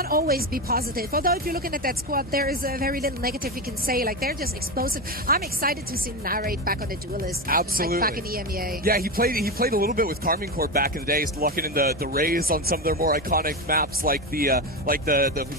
can't always be positive. Although if you're looking at that squad, there is very little negative you can say. Like, they're just explosive. I'm excited to see Narrate back on the duelist. Absolutely. Like back in EMEA. Yeah, he played a little bit with Carmine Corp back in the days, looking in the Rays on some of their more iconic maps, like the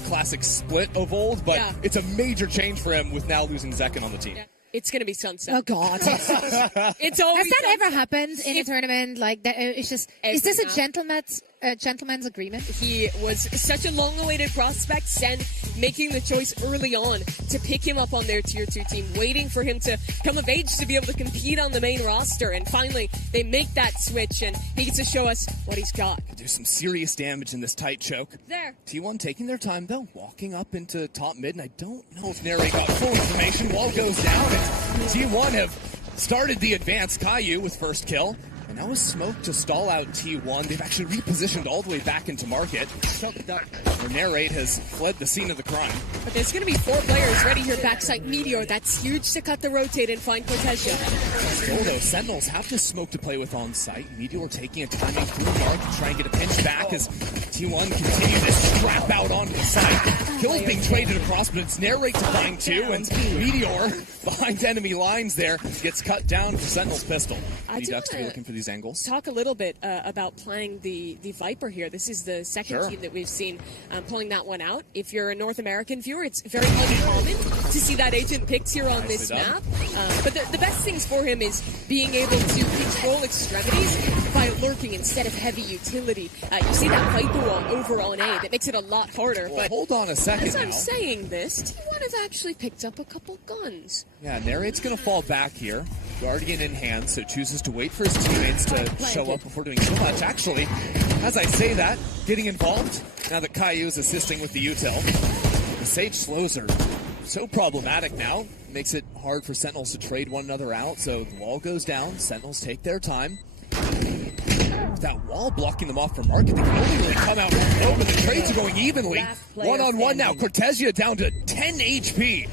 classic split of old. But it's a major change for him with now losing Zekken on the team. Yeah. It's going to be Sunset. Oh, God. It's always Has that Sunset. ever happened in a tournament? Like, that, it's just, is this a gentleman's agreement? He was such a long-awaited prospect, SEN making the choice early on to pick him up on their Tier 2 team, waiting for him to come of age to be able to compete on the main roster. And finally, they make that switch, and he gets to show us what he's got. There's some serious damage in this tight choke. There. T1 taking their time, though, walking up into top mid, and I don't know if Narrate got full information. Wall goes down, and T1 have started the advance. Caillou with first kill. And that was smoke to stall out T1. They've actually repositioned all the way back into market. Where Narrate has fled the scene of the crime. But there's going to be 4 players ready here backside Meteor. That's huge to cut the rotate and find Cortesia. Still, though, Sentinels have to smoke to play with on site. Meteor taking a timing through Mark to try and get a pinch back as T1 continue to strap out onto the side. Kills being traded across, but it's Narrate to find 2, and Meteor behind enemy lines there gets cut down for Sentinel's pistol. Ducks to be looking for these angles. Talk a little bit about playing the Viper here. This is the second team that we've seen pulling that one out. If you're a North American viewer, it's very uncommon to see that agent picked here on this map. But the best things for him is being able to control extremities by lurking instead of heavy utility. You see that Viper wall over on A. That makes it a lot harder. Well, but hold on a second as I'm now. saying this, T1 has actually picked up a couple guns. Yeah, Narrate's going to fall back here. Guardian in hand, so chooses to wait for his teammates to show up before doing so much. Actually, as I say that, getting involved, now that Caillou is assisting with the util. The Sage slows are so problematic now. Makes it hard for Sentinels to trade one another out, so the wall goes down. Sentinels take their time. That wall blocking them off for market, they can only really come out open. The trades are going evenly. One-on-one now. Cortesia down to 10 HP.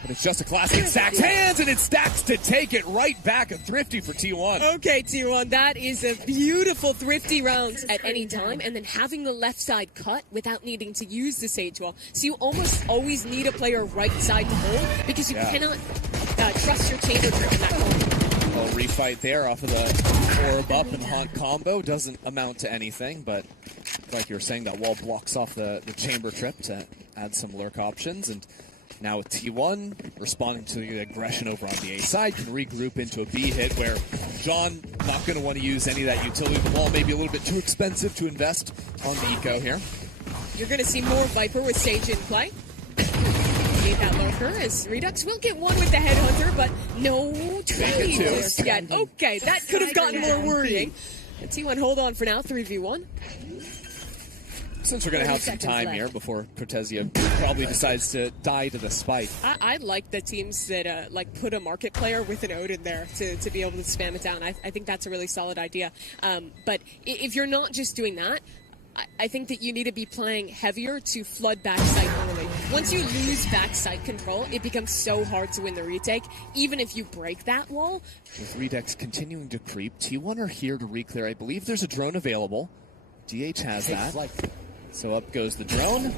But it's just a classic Stacks hands, and it's Stacks to take it right back. A thrifty for T1. Okay, T1, that is a beautiful thrifty rounds at any time, and then having the left side cut without needing to use the Sage Wall. So you almost always need a player right side to hold, because you cannot trust your chamber trip in that moment. Well, refight there off of the orb up and haunt combo. Doesn't amount to anything, but like you were saying, that wall blocks off the chamber trip to add some lurk options. And now with T1 responding to the aggression over on the A side, can regroup into a B hit where John not going to want to use any of that utility. The wall may be a little bit too expensive to invest on the eco here. You're going to see more Viper with Sage in play. Need that lurker as Redux will get one with the Headhunter, but no trade just yet. Okay, that could have gotten more worrying. And T1 hold on for now, 3v1. Since we're going to have some time here before Cortesia probably decides to die to the spike. I like the teams that like put a market player with an Odin there to be able to spam it down. I think that's a really solid idea. But if you're not just doing that, I think that you need to be playing heavier to flood backside early. Once you lose backside control, it becomes so hard to win the retake, even if you break that wall. With Redux continuing to creep, T1 are here to re-clear. I believe there's a drone available. DH has that. So up goes the drone.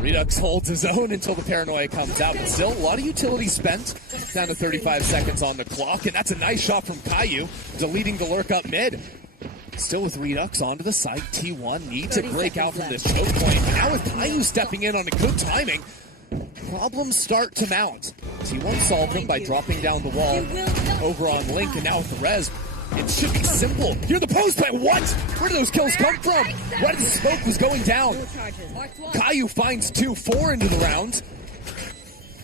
Redux holds his own until the paranoia comes out. But still, a lot of utility spent. Down to 35 seconds on the clock. And that's a nice shot from Caillou, deleting the lurk up mid. Still with Redux onto the site. T1 needs to break out from this choke point. But now with Caillou stepping in on a good timing, problems start to mount. T1 solved them by dropping down the wall over on Link. And now with the res, it should be simple. You're the post play. What? Where do those kills come from? Right as the smoke was going down. Caillou finds 2-4 into the round.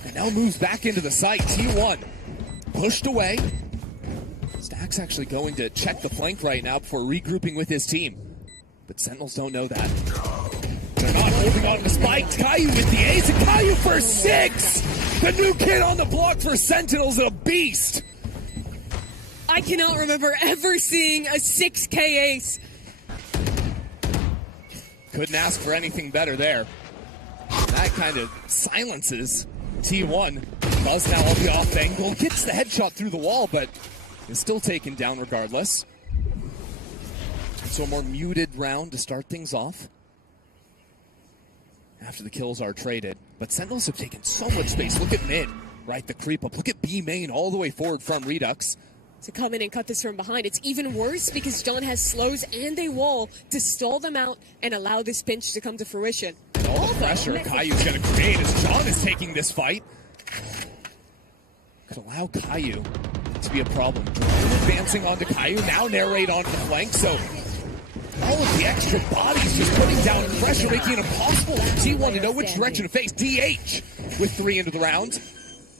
And now moves back into the site. T1 pushed away. Stacks actually going to check the flank right now before regrouping with his team. But Sentinels don't know that. They're not holding on to the spike. Caillou with the ace, and Caillou for 6! The new kid on the block for Sentinels, a beast! I cannot remember ever seeing a 6K ace. Couldn't ask for anything better there. That kind of silences T1. Does now on the off angle. Gets the headshot through the wall, but is still taken down regardless. So a more muted round to start things off. after the kills are traded. But Sentinels have taken so much space. Look at mid, right? The creep up. Look at B main all the way forward from Redux. To come in and cut this from behind. It's even worse because John has slows and a wall to stall them out and allow this pinch to come to fruition. And all the pressure Caillou's going to create as John is taking this fight could allow Caillou to be a problem. Drone advancing onto Caillou, now narrate onto the flank, so all of the extra bodies just putting down pressure, making it impossible for T1 to know which direction to face. DH with 3 into the round.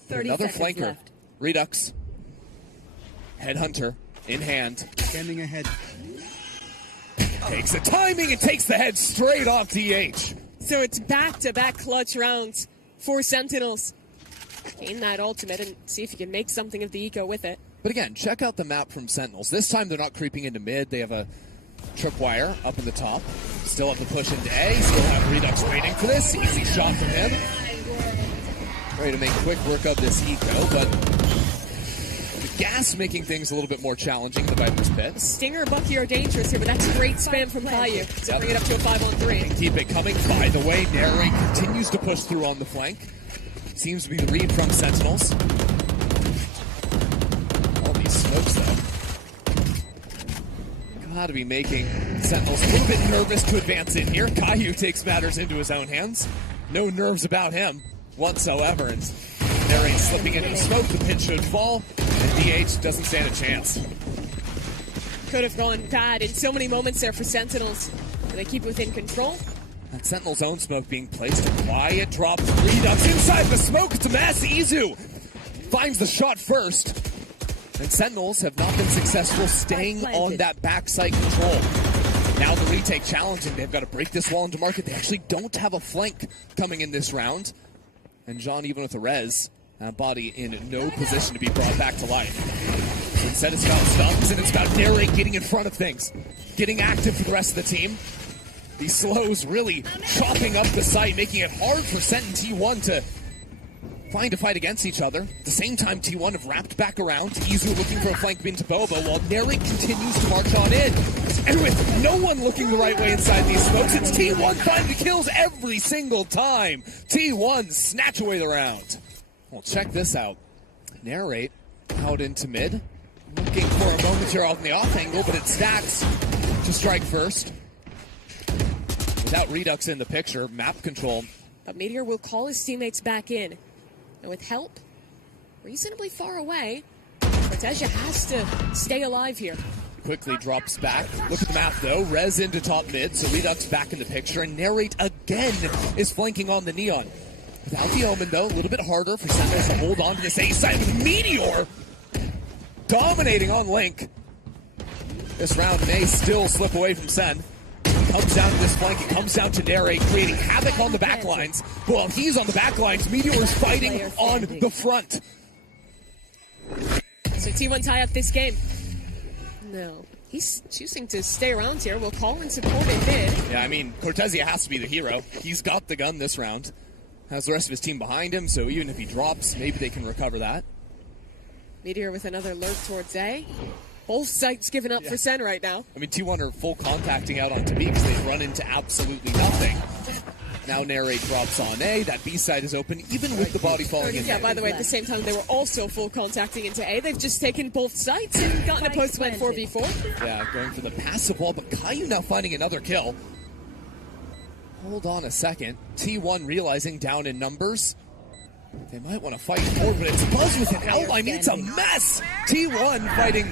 Another flanker. Left. Redux. Headhunter in hand. Standing ahead. Takes the timing and takes the head straight off DH. So it's back-to-back clutch rounds for Sentinels. Gain that ultimate and see if you can make something of the eco with it. But again, check out the map from Sentinels. This time they're not creeping into mid. They have a tripwire up in the top. Still have to push into A. Still have Redux waiting for this. Easy shot from him. Ready to make quick work of this eco, but the gas making things a little bit more challenging in the Viper's pit. Stinger, Bucky are dangerous here, but that's great spam from Caillou to bring it up to a 5-on-3. Keep it coming. By the way, Narrate continues to push through on the flank. Seems to be the read from Sentinels. All these smokes, though. Gotta be making Sentinels a little bit nervous to advance in here. Caillou takes matters into his own hands. No nerves about him whatsoever. And Narrate slipping into the smoke. The pin should fall. And DH doesn't stand a chance. Could have gone bad in so many moments there for Sentinels. And they keep it within control. That Sentinel's own smoke being placed. A quiet drop to Redux inside the smoke. It's a mass. Izu finds the shot first. And Sentinels have not been successful staying on that backside control. Now the retake challenging. They've got to break this wall into market. They actually don't have a flank coming in this round. And John, even with a res, body in no position to be brought back to life. So instead it's about stuns and it's about Narrate getting in front of things. Getting active for the rest of the team. These slows really chopping up the site, making it hard for Sent and T1 to find a fight against each other. At the same time, T1 have wrapped back around. Izu looking for a flank into Boba, while Narrate continues to march on in. And with no one looking the right way inside these smokes, it's T1 finding the kills every single time. T1 snatch away the round. Well, check this out. Narrate out into mid. Looking for a moment here on the off angle, but it stacks to strike first. Without Redux in the picture, map control. But Meteor will call his teammates back in. And with help reasonably far away, Cortesia has to stay alive here. Quickly drops back. Look at the map though. Rez into top mid, so Redux back in the picture. And Narrate again is flanking on the Neon. Without the Omen though, a little bit harder for Sentinels to hold on to this A side with Meteor dominating on Link. This round may still slip away from Sen. Comes down to this flank, it comes down to Narrate, creating havoc on the backlines. While he's on the backlines, Meteor's fighting on the front. So T1 tie up this game. No, he's choosing to stay around here. We'll call in support in mid. Yeah, I mean, Cortesia has to be the hero. He's got the gun this round. Has the rest of his team behind him, so even if he drops, maybe they can recover that. Meteor with another lurk towards A. Both sites giving up for Sen right now. I mean, T1 are full contacting out onto B because they've run into absolutely nothing. Now Narrate drops on A. That B side is open, even with the body falling in. Yeah, by the way, at the same time, they were also full contacting into A. They've just taken both sites and gotten a post-win 4v4. Yeah, going for the passive wall, but Caillou now finding another kill. Hold on a second. T1 realizing down in numbers. They might want to fight forward, but it's Buzz with an outline. It's a mess. T1 fighting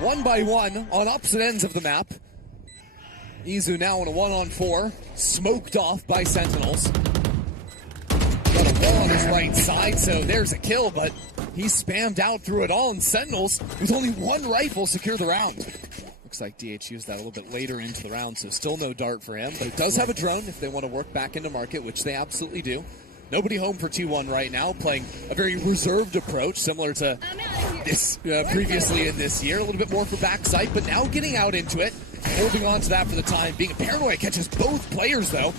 one by one on opposite ends of the map. Izu now on a 1-on-4, smoked off by Sentinels. Got a wall on his right side, so there's a kill, but he's spammed out through it all, and Sentinels, with only one rifle, secure the round. Looks like DH used that a little bit later into the round, so still no dart for him, but it does have a drone if they want to work back into market, which they absolutely do. Nobody home for T1 right now, playing a very reserved approach, similar to this previously in this year. A little bit more for backside, but now getting out into it, holding on to that for the time being. Paranoia catches both players, though.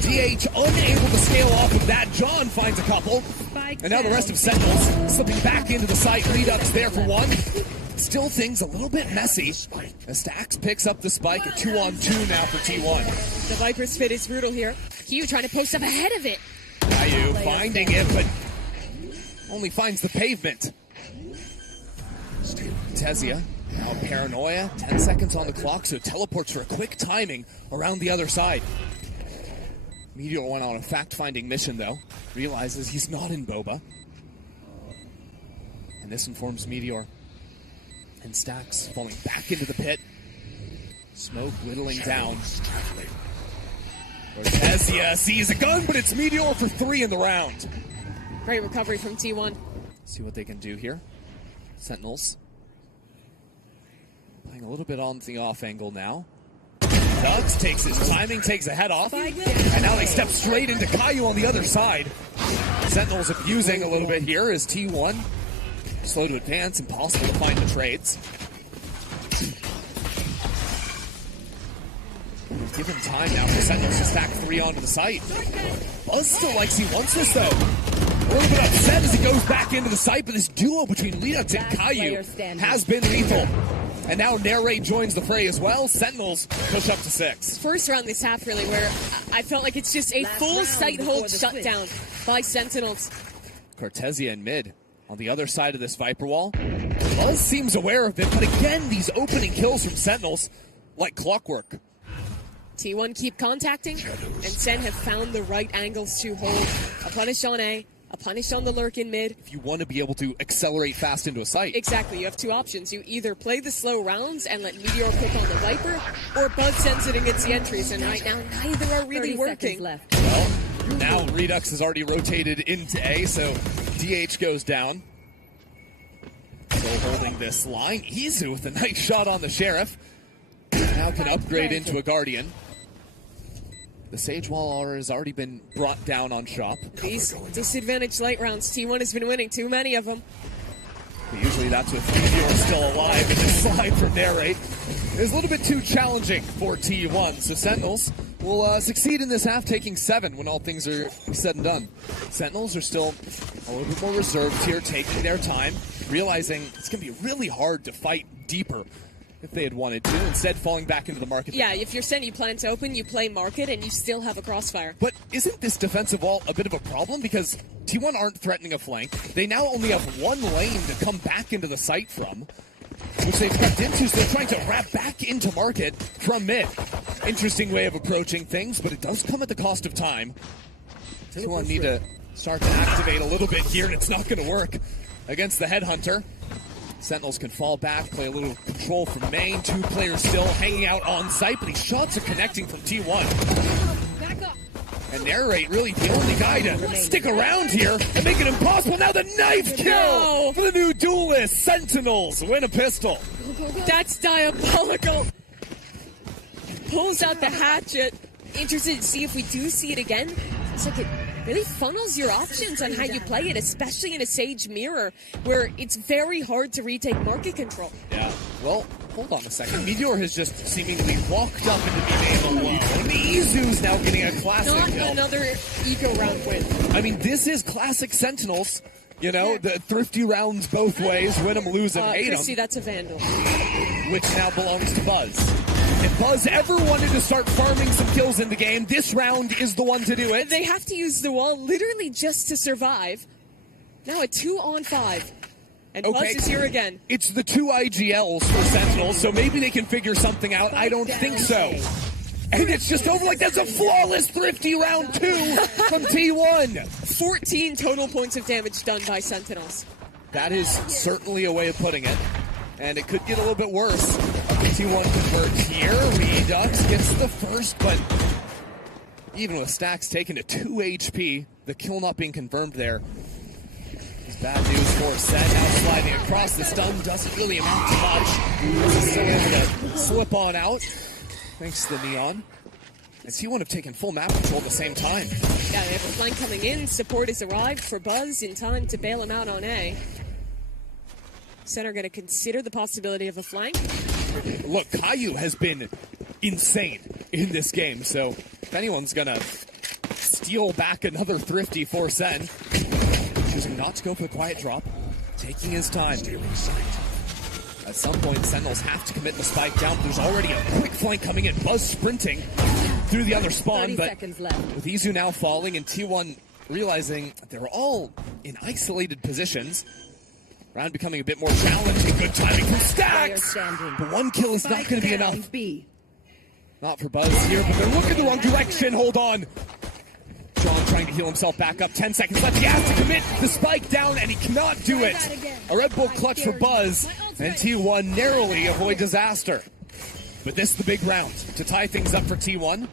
DH unable to scale off of that. John finds a couple. And now the rest of Sentinels slipping back into the site. Redux there for one. still things a little bit messy. As Stax picks up the spike, a 2-on-2 now for T1. The Viper's fit is brutal here. Q trying to post up ahead of it. Caillou finding it, but only finds the pavement. Tezia, now Paranoia, 10 seconds on the clock, so teleports for a quick timing around the other side. Meteor went on a fact-finding mission, though. Realizes he's not in Boba. And this informs Meteor. And Stax falling back into the pit. Smoke whittling down. Tezia sees a gun, but it's Meteor for 3 in the round. Great recovery from T1. See what they can do here. Sentinels playing a little bit on the off angle now. Ducks takes his timing, takes a head off, and now they step straight into Caillou on the other side. Sentinels abusing a little bit here as T1 slow to advance, impossible to find the trades. Given time now for Sentinels to stack 3 onto the site. Buzz still likes he wants this though. A little bit upset as he goes back into the site, but this duo between Redux and Caillou has been lethal. And now Narrate joins the fray as well. Sentinels push up to 6. First round this half really where I felt like it's just a full site hold shutdown by Sentinels. Cortezia in mid on the other side of this Viper wall. Buzz seems aware of it, but again, these opening kills from Sentinels like clockwork. T1 keep contacting, and SEN have found the right angles to hold. A punish on A, a punish on the lurk in mid. If you want to be able to accelerate fast into a site. Exactly, you have 2 options. You either play the slow rounds and let Meteor pick on the Viper, or Buzz sends it and gets the entries, and right now neither are really working. Left. Well, now Redux has already rotated into A, so DH goes down. Still holding this line. Izu with a nice shot on the Sheriff. Now can upgrade into a Guardian. The Sage Wall has already been brought down on shop. These disadvantaged light rounds, T1 has been winning too many of them. But usually that's with Meteor still alive, and this slide from Narrate is a little bit too challenging for T1. So Sentinels will succeed in this half, taking 7 when all things are said and done. Sentinels are still a little bit more reserved here, taking their time, realizing it's going to be really hard to fight deeper if they had wanted to, instead falling back into the market. Yeah, if you're SEN, you plan to open, you play market, and you still have a crossfire. But isn't this defensive wall a bit of a problem? Because T1 aren't threatening a flank. They now only have 1 lane to come back into the site from, which they've crept into, so they're trying to wrap back into market from mid. Interesting way of approaching things, but it does come at the cost of time. T1 need to start to activate a little bit here, and it's not going to work against the Headhunter. Sentinels can fall back, play a little control from main. 2 players still hanging out on site, but these shots are connecting from T1. And Narrate really the only guy to stick around here and make it impossible. Now the knife kill for the new duelist. Sentinels win a pistol. That's diabolical. Pulls out the hatchet. Interested to see if we do see it again. It's like it really funnels your options on how you play it, especially in a Sage mirror, where it's very hard to retake market control. Yeah, well, hold on a second. Meteor has just seemingly walked up into being alone. And Izu's now getting a classic Not kill. another eco round win. I mean, this is classic Sentinels. You know, the thrifty rounds both ways, win them, lose them, hate Christy, them. that's a Vandal. Which now belongs to Buzz. If Buzz ever wanted to start farming some kills in the game, this round is the one to do it. They have to use the wall literally just to survive. Now a 2-on-5. And Okay. Buzz is here again. It's the 2 IGLs for Sentinels, so maybe they can figure something out. I don't think so. And it's just over like that's a flawless thrifty round 2 from T1. 14 total points of damage done by Sentinels. That is certainly a way of putting it. And it could get a little bit worse. T1 converts here. Redux gets the first, but even with Stacks taken to 2 HP, the kill not being confirmed there is bad news for SEN. Now sliding across, the stun doesn't really amount to much. He's still able to slip on out, thanks to the Neon. And T1 have taken full map control at the same time. Yeah, they have a flank coming in. Support has arrived for Buzz in time to bail him out on A. SEN are going to consider the possibility of a flank. Look, Caillou has been insane in this game, so if anyone's going to steal back another thrifty for Sen, choosing not to go for the quiet drop, taking his time. At some point, Sentinels have to commit the spike down. There's already a quick flank coming in. Buzz sprinting through the other spawn, but with Izu now falling and T1 realizing they're all in isolated positions, round becoming a bit more challenging. Good timing from Stacks, but one kill is not going to be enough. Not for Buzz here, but they're looking the wrong direction. Hold on. John trying to heal himself back up. 10 seconds left. He has to commit the spike down, and he cannot do it. A Red Bull clutch for Buzz, and T1 narrowly avoid disaster. But this is the big round to tie things up for T1.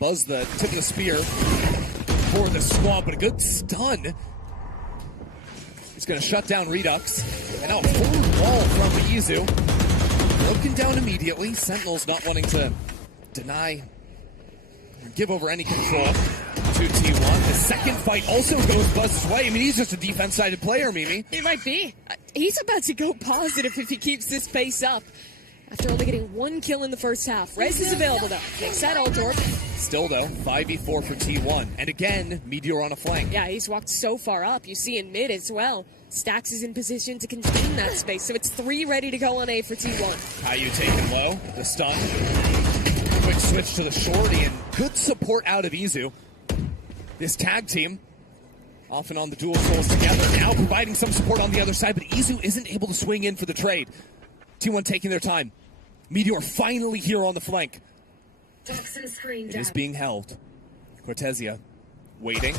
Buzz the tip of the spear for the squad, but a good stun. He's going to shut down Redux. And now a forward wall from Izu. Broken down immediately. Sentinels not wanting to deny or give over any control to T1. The second fight also goes Buzz's way. I mean, he's just a defense-sided player, Mimi. He might be. He's about to go positive if he keeps this pace up. After only getting one kill in the first half. Rez is available, though. Makes that all torp. Still, though, 5v4 for T1. And again, Meteor on a flank. Yeah, he's walked so far up. You see in mid as well. Stacks is in position to contain that space. So it's 3 ready to go on A for T1. Caillou taken low. The stun. Quick switch to the shorty, and good support out of Izu. This tag team, often on the dual souls together, now providing some support on the other side, but Izu isn't able to swing in for the trade. T1 taking their time. Meteor finally here on the flank. It is being held. Cortezia waiting.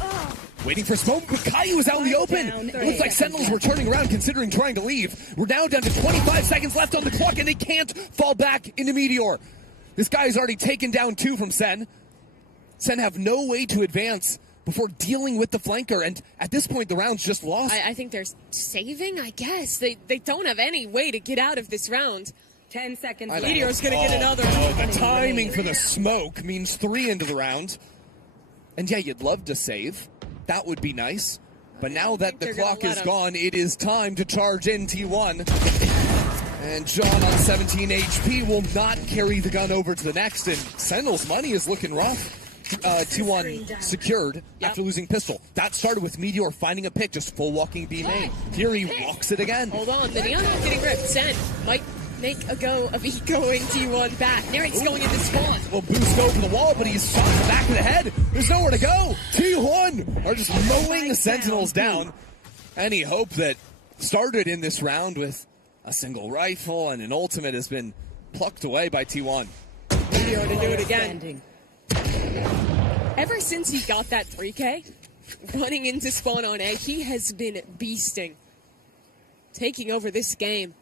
Waiting for smoke, but Caillou is out in the open. It looks like Sentinels were turning around considering trying to leave. We're now down to 25 seconds left on the clock, and they can't fall back into Meteor. This guy has already taken down 2 from SEN. SEN have no way to advance before dealing with the flanker, and at this point the round's just lost. I think they're saving, I guess. They don't have any way to get out of this round. 10 seconds. Meteor's gonna get another. The timing for the smoke means 3 into the round. And yeah, you'd love to save. That would be nice. But now that the clock is gone, it is time to charge in T1. And John on 17 HP will not carry the gun over to the next, and Sentinel's money is looking rough. T1 secured after losing pistol. That started with Meteor finding a pick, just full walking B main. Here he walks it again. Hold on, the Neon getting ripped. SEN might make a go of ecoing T1 back. Narrate's going into spawn. Well, boost over the wall, but he's shot in the back of the head. There's nowhere to go. T1 are just mowing the Sentinels down. Any hope that started in this round with a single rifle and an ultimate has been plucked away by T1. Meteor to do it again. Ever since he got that 3K, running into spawn on A, he has been beasting. Taking over this game.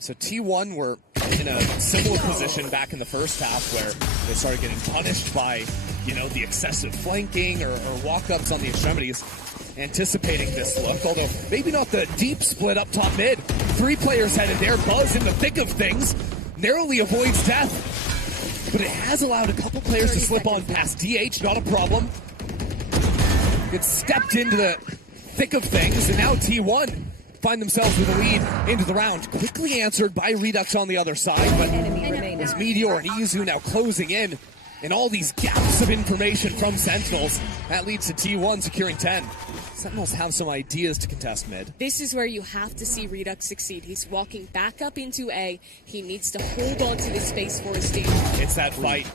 So T1 were in a similar position back in the first half where they started getting punished by, you know, the excessive flanking or walk-ups on the extremities, anticipating this look, although maybe not the deep split up top mid. 3 players headed there, Buzz in the thick of things, narrowly avoids death, but it has allowed a couple players to slip on past DH, not a problem. Gets stepped into the thick of things, and now T1 find themselves with a lead into the round. Quickly answered by Redux on the other side, but as Meteor and Izu now closing in, and all these gaps of information from Sentinels, that leads to T1 securing 10. Sentinels have some ideas to contest mid. This is where you have to see Redux succeed. He's walking back up into A. He needs to hold on to this space for his team. It's that fight.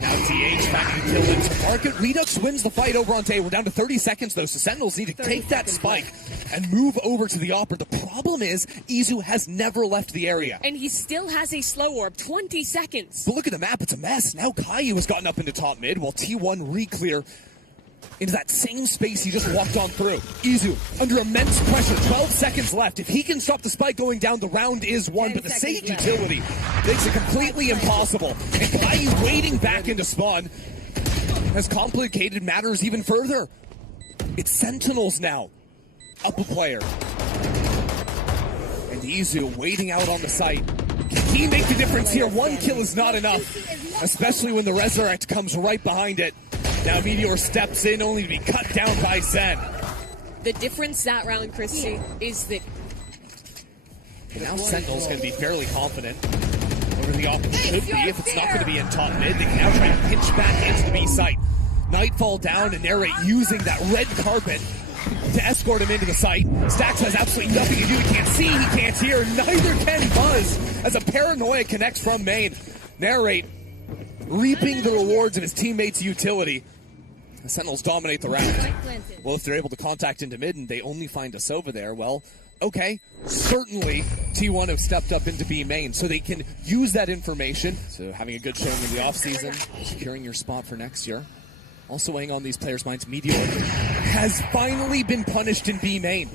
Now DH finding a kill into market. Redux wins the fight over on A. We're down to 30 seconds though, so Sentinels need to take that spike and move over to the Opera. The problem is, Izu has never left the area. And he still has a slow orb, 20 seconds. But look at the map, it's a mess. Now Caillou has gotten up into top mid, while T1 re-clear into that same space he just walked on through. Izu, under immense pressure, 12 seconds left. If he can stop the spike going down, the round is won, but the Sage utility makes it completely impossible. And Caillou waiting back into spawn has complicated matters even further. It's Sentinels now, up a player. And Izu waiting out on the site. Can he make the difference here? 1 kill is not enough, especially when the Resurrect comes right behind it. Now Meteor steps in, only to be cut down by SEN. The difference that round, Christy, is that now Sentinel's going to be fairly confident over the option should be. If it's not going to be in top mid, they can now try to pinch back into the B site. Nightfall down and Narrate using that red carpet to to escort him into the site. Stax has absolutely nothing to do. He can't see, he can't hear. Neither can Buzz as a paranoia connects from main. Narrate reaping the rewards of his teammates' utility. The Sentinels dominate the round. Well, if they're able to contact into mid and they only find a Sova there, well, okay, certainly T1 have stepped up into B main, so they can use that information. So having a good showing in the offseason, securing your spot for next year. Also weighing on these players' minds, Meteor has finally been punished in B main.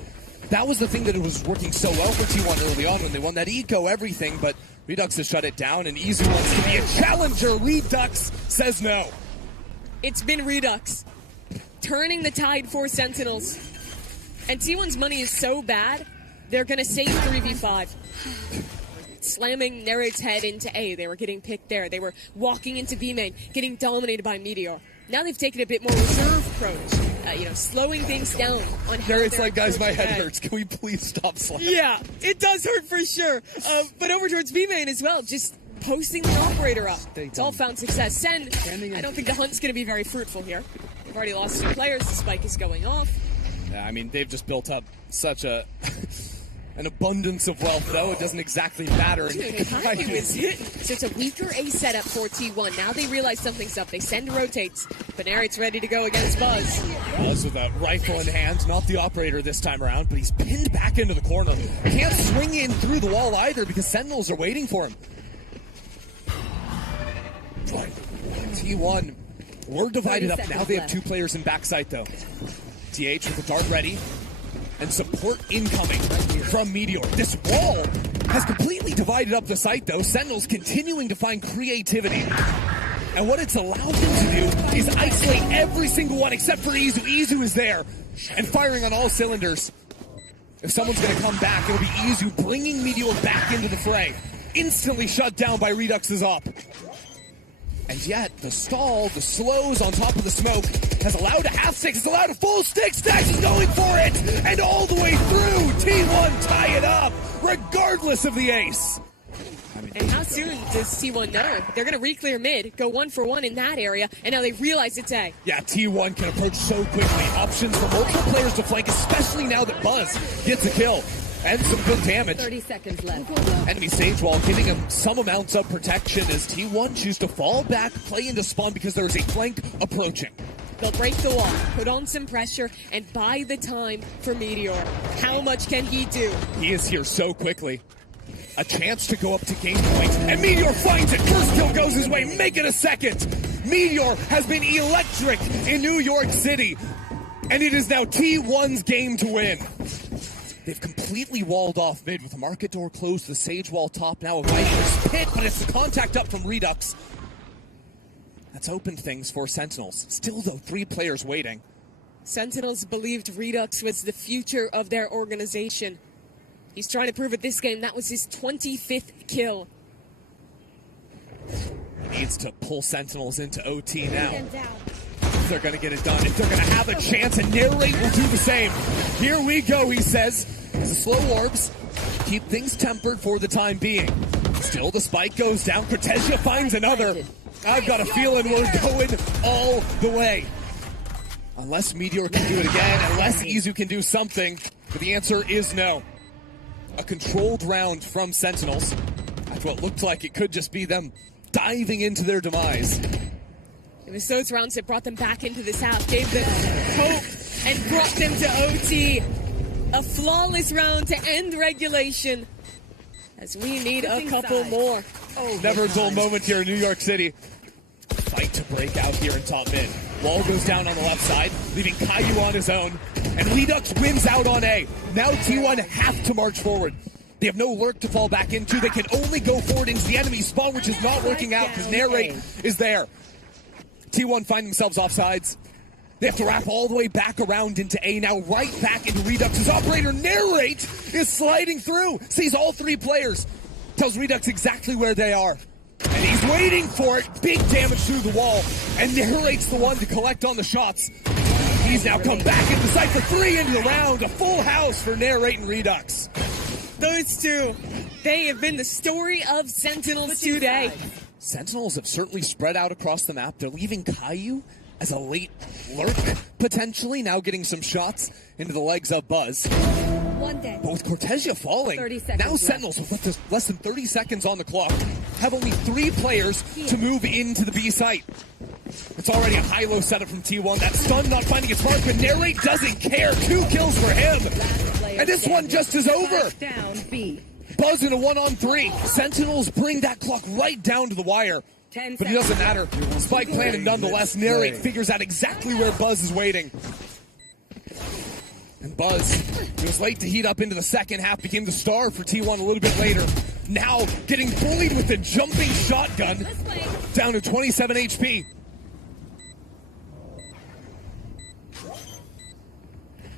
That was the thing that was working so well for T1 early on when they won that eco everything, but Redux has shut it down, and Izu wants to be a challenger. Redux says no. It's been Redux turning the tide for Sentinels. And T1's money is so bad, they're going to save 3v5. Slamming Narrate's head into A. They were getting picked there. They were walking into B main, getting dominated by Meteor. Now they've taken a bit more reserve approach, slowing things down on how Narrate's like, guys, my head hurts. Can we please stop slamming? Yeah, it does hurt for sure. But over towards B main as well, just posting the operator up. It's all found success. SEN, I don't think the hunt's going to be very fruitful here. They've already lost 2 players. The spike is going off. Yeah, I mean, they've just built up such an abundance of wealth, though. It doesn't exactly matter. Dude, Kaiyu is hit. So it's a weaker A setup for T1. Now they realize something's up. They send rotates, but Narrate's ready to go against Buzz. Buzz with a rifle in hand, not the operator this time around, but he's pinned back into the corner. Can't swing in through the wall either because Sentinels are waiting for him. T1, we're divided up. Now they have 2 players in backside, though. TH with the dart ready, and support incoming from Meteor. This wall has completely divided up the site, though. Sentinels continuing to find creativity. And what it's allowed them to do is isolate every single one except for Izu. Izu is there and firing on all cylinders. If someone's going to come back, it'll be Izu bringing Meteor back into the fray. Instantly shut down by Redux's op. And yet, the stall, the slows on top of the smoke, has allowed a half stick, has allowed a full stick. Stax is going for it, and all the way through. T1 tie it up, regardless of the ace. And how soon does T1 know? They're going to re-clear mid, go 1 for 1 in that area, and now they realize it's A. Yeah, T1 can approach so quickly. Options for multiple players to flank, especially now that Buzz gets a kill. And some good damage. 30 seconds left. Enemy Sage Wall giving him some amounts of protection as T1 choose to fall back, play into spawn because there is a flank approaching. They'll break the wall, put on some pressure, and buy the time for Meteor. How much can he do? He is here so quickly. A chance to go up to game point, and Meteor finds it. First kill goes his way, make it a second. Meteor has been electric in New York City, and it is now T1's game to win. They've completely walled off mid with the market door closed, the Sage Wall top now a Viper's pit, but it's the contact up from Redux. That's opened things for Sentinels. Still, though, 3 players waiting. Sentinels believed Redux was the future of their organization. He's trying to prove it this game. That was his 25th kill. He needs to pull Sentinels into OT now. If they're going to get it done, if they're going to have a chance, and Narrate will do the same. Here we go, he says. The slow orbs keep things tempered for the time being. Still, the spike goes down. Cortesia finds another. I've got a feeling we're going all the way. Unless Meteor can do it again, unless Izu can do something. But the answer is no. A controlled round from Sentinels. After what looked like it could just be them diving into their demise. It was those rounds that brought them back into this half, gave them hope, and brought them to OT. A flawless round to end regulation, as we need a couple more. Oh, never a dull moment here in New York City. Fight to break out here in top mid. Wall goes down on the left side, leaving Kaiyu on his own, and Redux wins out on A. Now T1 have to march forward. They have no lurk to fall back into. They can only go forward into the enemy spawn, which is not working out because Narrate is there. T1 find themselves offsides. They have to wrap all the way back around into A now, right back into Redux's operator. Narrate is sliding through, sees all 3 players, tells Redux exactly where they are. And he's waiting for it. Big damage through the wall. And Narrate's the one to collect on the shots. He's now come back into sight for 3 into the round. A full house for Narrate and Redux. Those 2, they have been the story of Sentinels today. Sentinels have certainly spread out across the map. They're leaving Kaiyu as a late lurk, potentially, now getting some shots into the legs of Buzz. One dead. But with Cortesia falling, 30 seconds now Sentinels with less than 30 seconds on the clock have only 3 players to move into the B site. It's already a high-low setup from T1. That stun not finding its mark, but Narrate doesn't care. 2 kills for him. And this one just is over. Down B. Buzz in a 1-on-3. Sentinels bring that clock right down to the wire. But it doesn't matter. Spike planted nonetheless. Narrate figures out exactly where Buzz is waiting. And Buzz, who was late to heat up into the second half, became the star for T1 a little bit later. Now getting bullied with the jumping shotgun, down to 27 HP.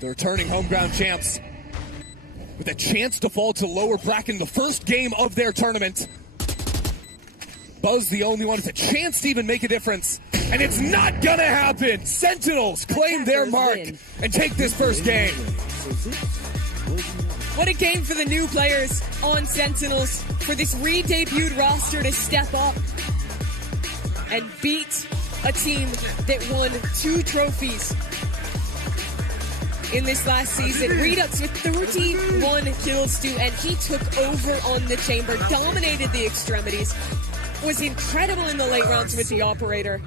The returning home ground champs with a chance to fall to lower bracket in the first game of their tournament. Buzz the only one with a chance to even make a difference. And it's not gonna happen! Sentinels claim their mark and take this first game. What a game for the new players on Sentinels, for this re-debuted roster to step up and beat a team that won 2 trophies in this last season. Redux with 31 kills, Stu, and he took over on the chamber, dominated the extremities, was incredible in the late rounds with the operator.